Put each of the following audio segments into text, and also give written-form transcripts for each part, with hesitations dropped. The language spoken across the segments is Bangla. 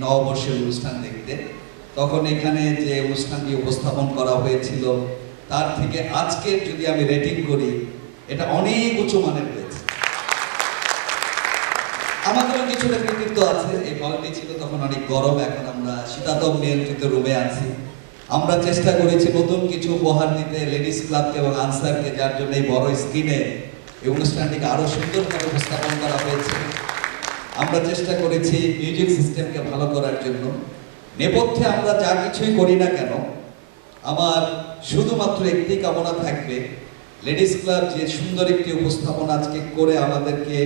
নববর্ষের অনুষ্ঠান দেখতে। তখন এখানে যে অনুষ্ঠানটি উপস্থাপন করা হয়েছিল তার থেকে আজকের যদি আমি রেটিং করি, এটা অনেক উঁচু মানের হয়েছে। আমাদেরও কিছুটা কৃতিত্ব আছে। এই হলটি ছিল তখন অনেক গরম, এখন আমরা শীতাতপ নিয়ন্ত্রিত রুমে আছি। আমরা চেষ্টা করেছি নতুন কিছু উপহার দিতে লেডিস ক্লাবকে এবং আনসারকে, যার জন্য এই বড় স্ক্রিনে এই অনুষ্ঠানটিকে আরো সুন্দরভাবে উপস্থাপন করা হয়েছে। আমরা চেষ্টা করেছি মিউজিক সিস্টেমকে ভালো করার জন্য। নেপথ্যে আমরা যা কিছুই করি না কেন, আমার শুধুমাত্র একটি কামনা থাকবে, লেডিস ক্লাব যে সুন্দর একটি উপস্থাপনা আজকে করে আমাদেরকে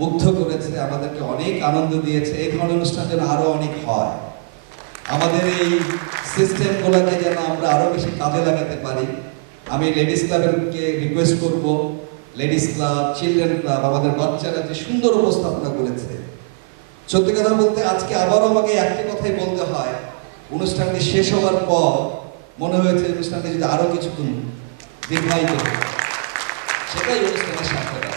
মুগ্ধ করেছে, আমাদেরকে অনেক আনন্দ দিয়েছে, এই ধরনের অনুষ্ঠান যেন আরো অনেক হয়। আমাদের এই সিস্টেমগুলোকে যেন আমরা আরো বেশি কাজে লাগাতে পারি। আমি লেডিস ক্লাবকে রিকোয়েস্ট করব, লেডিস ক্লাব, চিলড্রেন ক্লাব, আমাদের বাচ্চারা যে সুন্দর উপস্থাপনা করেছে। সত্যি কথা বলতে আজকে আবারও আমাকে একটি কথাই বলতে হয়, অনুষ্ঠানটি শেষ হওয়ার পর মনে হয়েছে অনুষ্ঠানটি যদি আরো কিছুক্ষণ দীর্ঘায়িত হয়, সেটাই অনুষ্ঠানের সার্থকতা।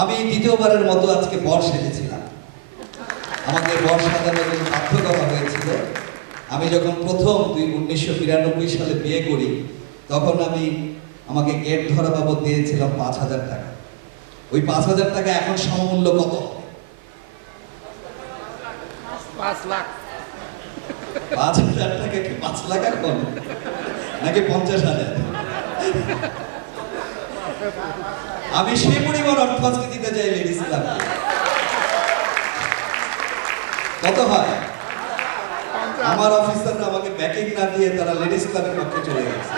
আমি দ্বিতীয়বারের মতো আজকে বর সেজেছিলাম। আমাকে বর সাজানোর জন্য বাধ্য করা হয়েছিল। আমি যখন প্রথম 1992 সালে বিয়ে করি, তখন আমাকে গেট ধরা বাবদ দিয়েছিলাম 5,000 টাকা। ওই 5,000 টাকা এখন সমমূল্য কত? 5 লাখ। 5,000 টাকা কি 5 লাখ এখন, নাকি 50,000? আমি সেই পরিমাণ অর্থ আজকে দিতে চাই লেডিস ক্লাবকে। কত হয়? আমার অফিসাররা আমাকে ব্যাকিং না দিয়ে তারা লেডিস ক্লাবের পক্ষে চলে গেছে।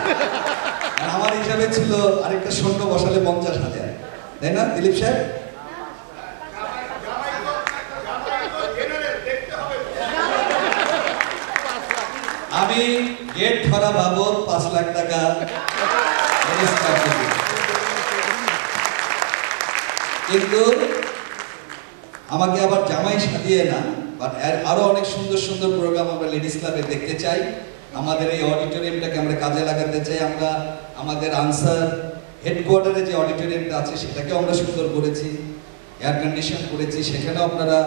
আর আমার হিসাবে ছিল আরেকটা শূন্য বসালে 50,000, তাই না দিলীপ সাহেব? আমি গেট ধরা বাবদ 5 লাখ টাকা লেডিস ক্লাবকে দিই। কিন্তু আমাকে আবার জামাই সাজিয়ে না, বাট আরো অনেক সুন্দর সুন্দর প্রোগ্রাম আমরা লেডিস ক্লাবে দেখতে চাই। আমাদের এই অডিটোরিয়ামটাকে আমরা কাজে লাগাতে চাই। আমরা আমাদের আনসার হেডকোয়ার্টারে যে অডিটোরিয়ামটা আছে সেটাকে আমরা সুন্দর করেছি, এয়ার কন্ডিশন করেছি। সেখানেও আপনারা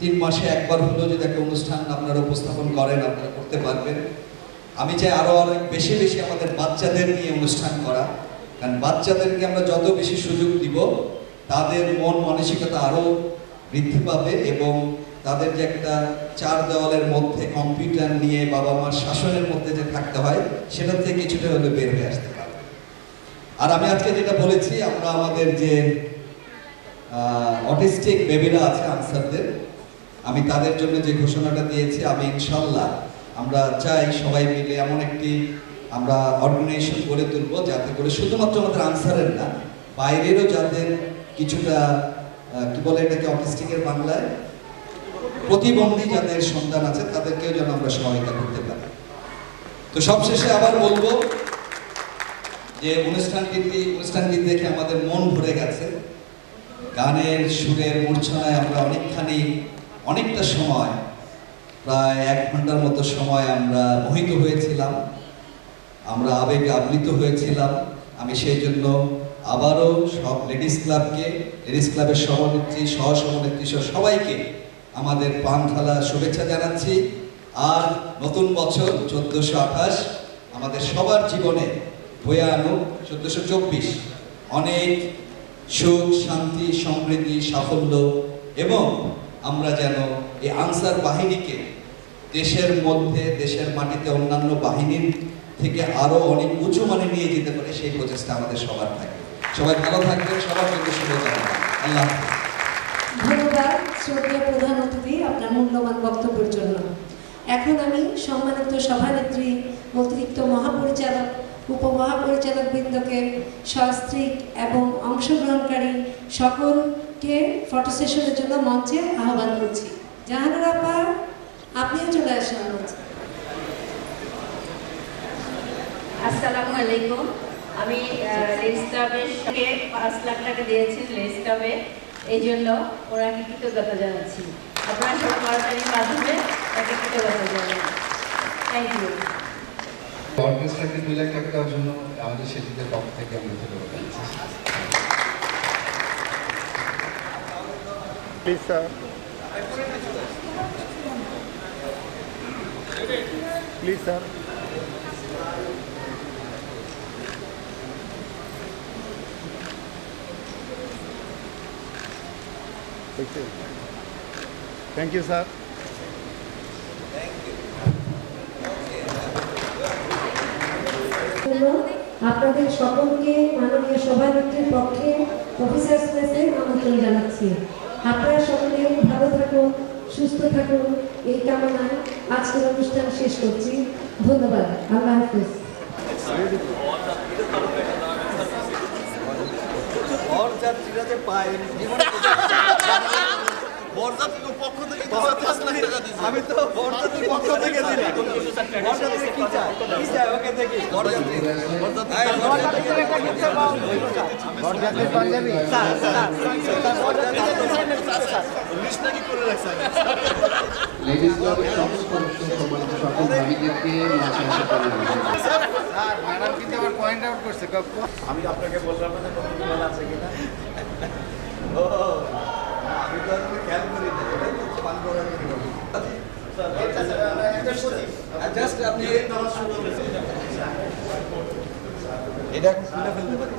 3 মাসে একবার হলেও যদি একটা অনুষ্ঠান আপনারা উপস্থাপন করেন, আপনারা করতে পারবেন। আমি চাই আরো অনেক বেশি বেশি আমাদের বাচ্চাদের নিয়ে অনুষ্ঠান করা, কারণ বাচ্চাদেরকে আমরা যত বেশি সুযোগ দিব, তাদের মন মানসিকতা আরো বৃদ্ধি পাবে এবং তাদের যে একটা 4 দেওয়ালের মধ্যে কম্পিউটার নিয়ে বাবা মার শাসনের মধ্যে যে থাকতে হয়, সেটা থেকে কিছুটা হলে বের হয়ে আসতে পারবে। আর আমি আজকে যেটা বলেছি, আমরা আমাদের যে অটিস্টিক বেবিরা আছে আনসারদের, আমি তাদের জন্য যে ঘোষণাটা দিয়েছি, আমি ইনশাল্লাহ আমরা চাই সবাই মিলে এমন একটি আমরা অর্গানাইজেশন গড়ে তুলব, যাতে করে শুধুমাত্র আমাদের আনসারের না, বাইরেরও যাদের কিছুটা কি বলে এটাকে অটিস্টিকের বাংলায়, প্রতিবন্ধী যাদের সন্তান আছে, তাদেরকেও যেন আমরা সহায়তা করতে পারি। তো সবশেষে আবার বলবো যে অনুষ্ঠানটি দেখে আমাদের মন ভরে গেছে। গানের সুরের মূর্ছনায় আমরা অনেকটা সময়, প্রায় 1 ঘন্টার মতো সময় আমরা মোহিত হয়েছিলাম, আমরা আবেগে আপ্লুত হয়েছিলাম। আমি সেই জন্য আবারও সব লেডিস ক্লাবের সভানেত্রী, সহসভানেত্রী সহ সবাইকে আমাদের প্রাণ ঢালা শুভেচ্ছা জানাচ্ছি। আর নতুন বছর 1428 আমাদের সবার জীবনে বয়ে আনুক 1424 অনেক সুখ, শান্তি, সমৃদ্ধি, সাফল্য, এবং আমরা যেন এই আনসার বাহিনীকে দেশের মধ্যে, দেশের মাটিতে অন্যান্য বাহিনীর থেকে আরো অনেক উঁচু মানে নিয়ে যেতে পারে, সেই প্রচেষ্টা আমাদের সবার থাকবে। সবাই ভালো থাকবেন, সবার জন্য শুভকামনা। আল্লাহ হাফেজ। ধন্যবাদ শ্রদ্ধেয় প্রধান অতিথি আপনার মূল্যবান বক্তব্যের জন্য। এখন আমি সম্মানিত সভানেত্রী, অতিরিক্ত মহাপরিচালক, উপমহাপরিচালক বৃন্দকে, সস্ত্রীক এবং অংশগ্রহণকারী সকলকে ফটো সেশনের জন্য মঞ্চে আহ্বান করছি। জাহানুর আপা, আপনিও চলে আসুন মঞ্চে। আসসালামু আলাইকুম। আমি লেডিস ক্লাবের সঙ্গে 5 লাখ টাকা দিয়েছি লেডিস ক্লাবে, এই জন্য ওনাকে কৃতজ্ঞতা জানাচ্ছি। আপনারা সব কর্মচারীর মাধ্যমে তাকে কৃতজ্ঞতা জানাই। Thank you. অর্কেস্ট্রাকে 2 লাখ টাকা দেওয়ার জন্য আমাদের শিল্পীদের পক্ষ থেকে আমরা ধন্যবাদ জানাচ্ছি। Please sir. Please, sir. Thank you, sir. আপনাদের সকলকে মাননীয় সভানেত্রীর পক্ষে অফিসার্স মেসে আমন্ত্রণ জানাচ্ছি। আপনারা সকলে ভালো থাকুন, সুস্থ থাকুন এই কামনায় আজকের অনুষ্ঠান শেষ করছি। ধন্যবাদ। আল্লাহ হাফিজ। আমি তো বরযাত্রীর পক্ষ থেকে দিলাম। বরযাত্রী কি চায়? কি চায়? ওকে দেখি। বরযাত্রী। বরযাত্রীর পাঞ্জাবি। লিস্টটা কি করে রাখছেন? লেডিস ক্লাবের সকল সদস্য সম্মানিত সকল ভাবিদেরকে মঞ্চে আসা করে স্যার, ম্যাডাম কিন্তু আবার পয়েন্ট আউট করছে। আমি আপনাকে বললাম না নতুন মাল আছে কিনা। ও আমি তো আসলে খেয়াল করি না। এটাই তো পান করার জাস্ট আপনি এটা খুলে ফেলতে পারি।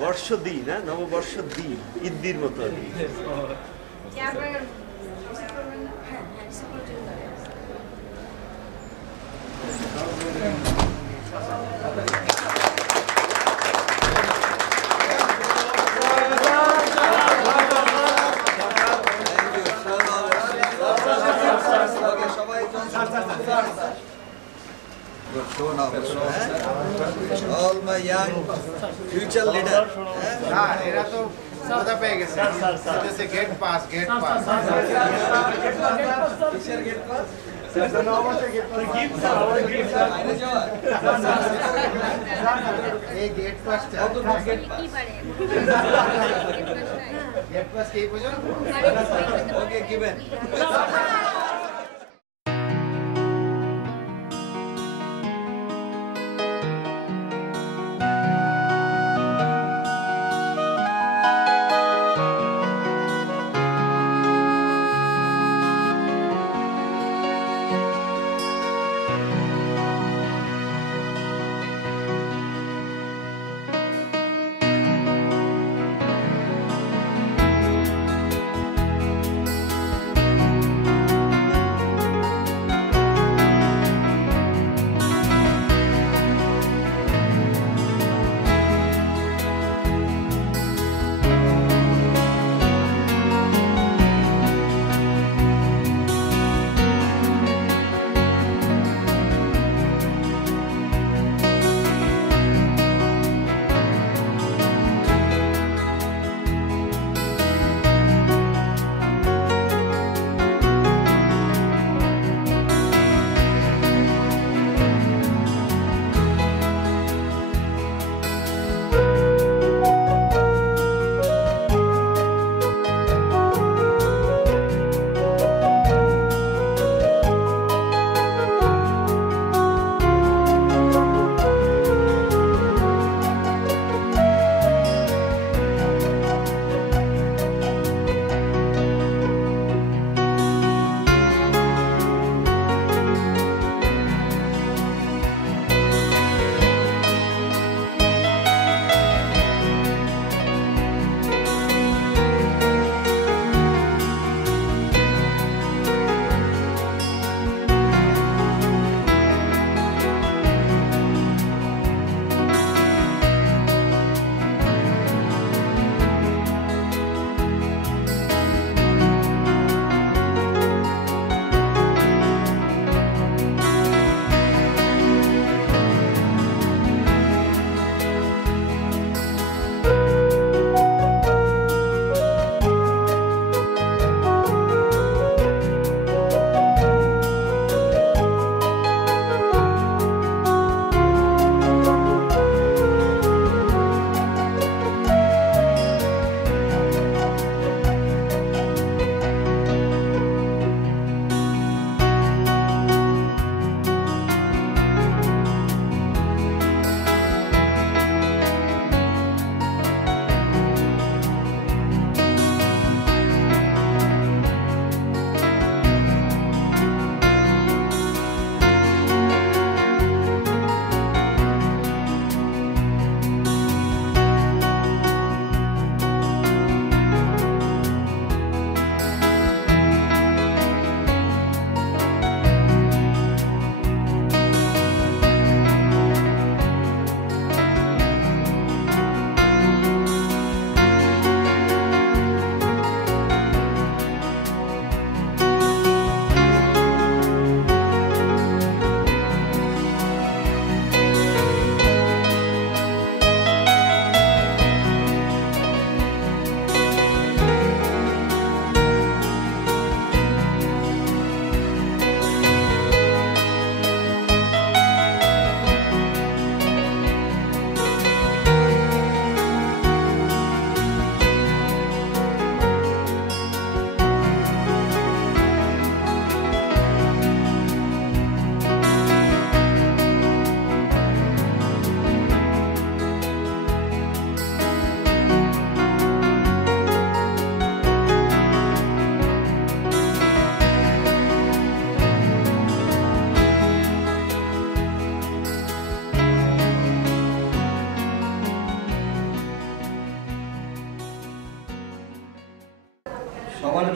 বর্ষ দিন, হ্যাঁ, নববর্ষ দিন, ঈদের মতো আর কি। All my young future leader. Sir এরা তো কথা পেয়ে গেছে গেট পাস এই গেট পাসটা গেট পাস কে বুঝুন Okay, given.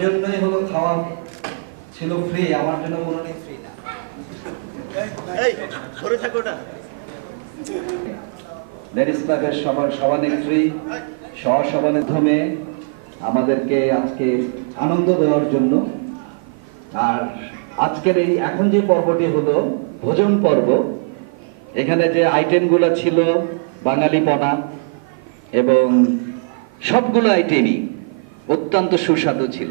জন্যই হলো খাওয়া ছিল ফ্রি, আমার জন্য কোনোটাই ফ্রি না। এই ধরে থাকো না। লেডিস ক্লাবের সভানেত্রী সহসভানেত্রী আমাদেরকে আজকে আনন্দ দেওয়ার জন্য, আর আজকের এই এখন যে পর্বটি হলো ভোজন পর্ব, এখানে যে আইটেমগুলো ছিল বাঙালিপনা এবং সবগুলো আইটেমই অত্যন্ত সুস্বাদু ছিল,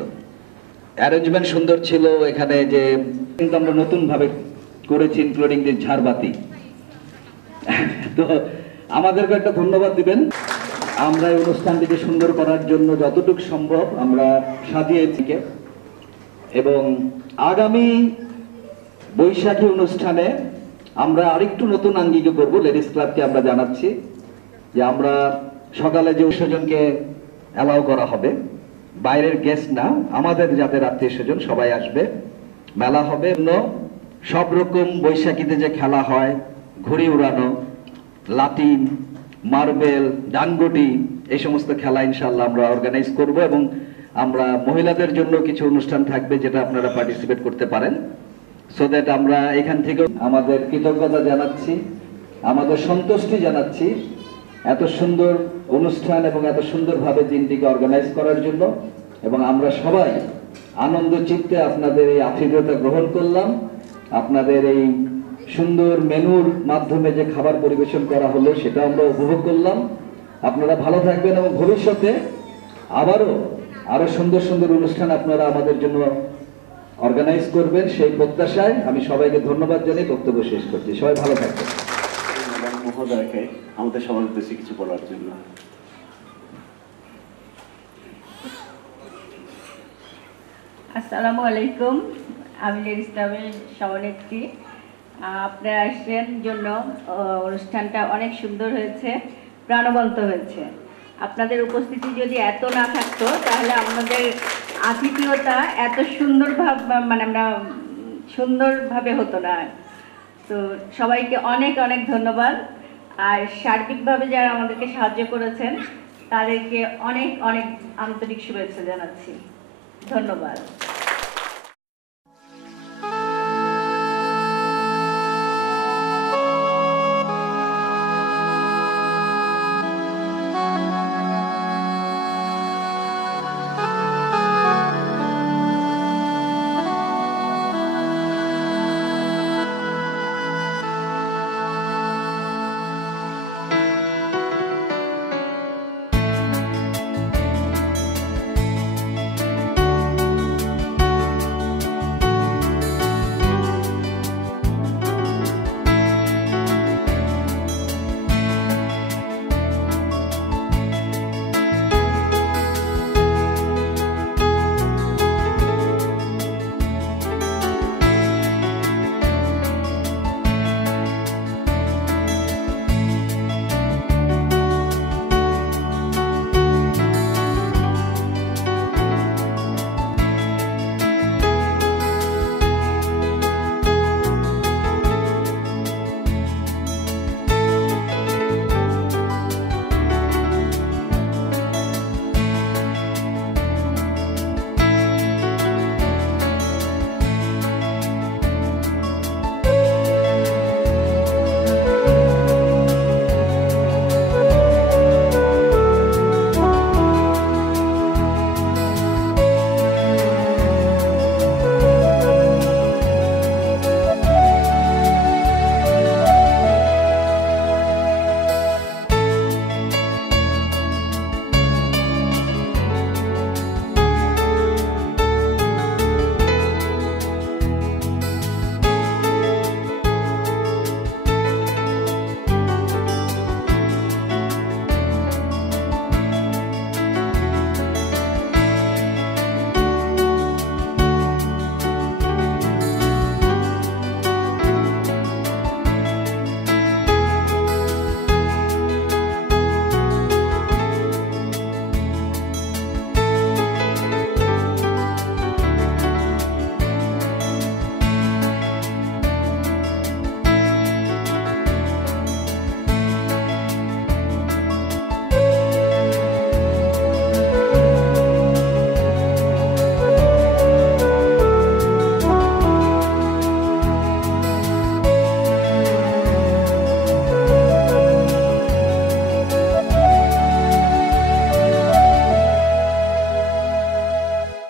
অ্যারেঞ্জমেন্ট সুন্দর ছিল। এখানে যে কিন্তু আমরা নতুনভাবে করেছি ইনক্লুডিং যে ঝাড়বাতি, তো আমাদেরকে একটা ধন্যবাদ দিবেন। আমরা এই অনুষ্ঠানটিকে সুন্দর করার জন্য যতটুকু সম্ভব আমরা সাজিয়েছি, এবং আগামী বৈশাখী অনুষ্ঠানে আমরা আরেকটু নতুন আঙ্গিকে করব। লেডিস ক্লাবকে আমরা জানাচ্ছি যে আমরা সকালে যে স্বজনকে অ্যালাউ করা হবে, বাইরের গেস্ট না, আমাদের যাদের আত্মীয় স্বজন সবাই আসবে, মেলা হবে। সব রকম বৈশাখীতে যে খেলা হয়, ঘুড়ি উড়ানো, লাটিম, মার্বেল, ডাঙ্গুটি, এই সমস্ত খেলা ইনশাআল্লাহ আমরা অর্গানাইজ করব, এবং আমরা মহিলাদের জন্য কিছু অনুষ্ঠান থাকবে যেটা আপনারা পার্টিসিপেট করতে পারেন, সো দ্যাট আমরা এখান থেকে আমাদের কৃতজ্ঞতা জানাচ্ছি, আমাদের সন্তুষ্টি জানাচ্ছি এত সুন্দর অনুষ্ঠান এবং এত সুন্দরভাবে দিনটিকে অর্গানাইজ করার জন্য। এবং আমরা সবাই আনন্দ চিত্তে আপনাদের এই আতিথেয়তা গ্রহণ করলাম। আপনাদের এই সুন্দর মেনুর মাধ্যমে যে খাবার পরিবেশন করা হলো সেটা আমরা উপভোগ করলাম। আপনারা ভালো থাকবেন এবং ভবিষ্যতে আরো সুন্দর সুন্দর অনুষ্ঠান আপনারা আমাদের জন্য অর্গানাইজ করবেন, সেই প্রত্যাশায় আমি সবাইকে ধন্যবাদ জানিয়ে বক্তব্য শেষ করছি। সবাই ভালো থাকবেন। মহোদয়কে আমাদের সবার উদ্দেশ্যে কিছু বলার জন্য। আসসালামু আলাইকুম, আমি লেডিস ক্লাবের সভানেত্রী। আপনারা আসছেন জন্য অনুষ্ঠানটা অনেক সুন্দর হয়েছে, প্রাণবন্ত হয়েছে। আপনাদের উপস্থিতি যদি এত না থাকতো তাহলে আমাদের আতিথেয়তা এত সুন্দরভাবে হতো না। তো সবাইকে অনেক অনেক ধন্যবাদ। আর সার্বিকভাবে যারা আমাদেরকে সাহায্য করেছেন তাদেরকে অনেক অনেক আন্তরিক শুভেচ্ছা জানাচ্ছি। ধন্যবাদ।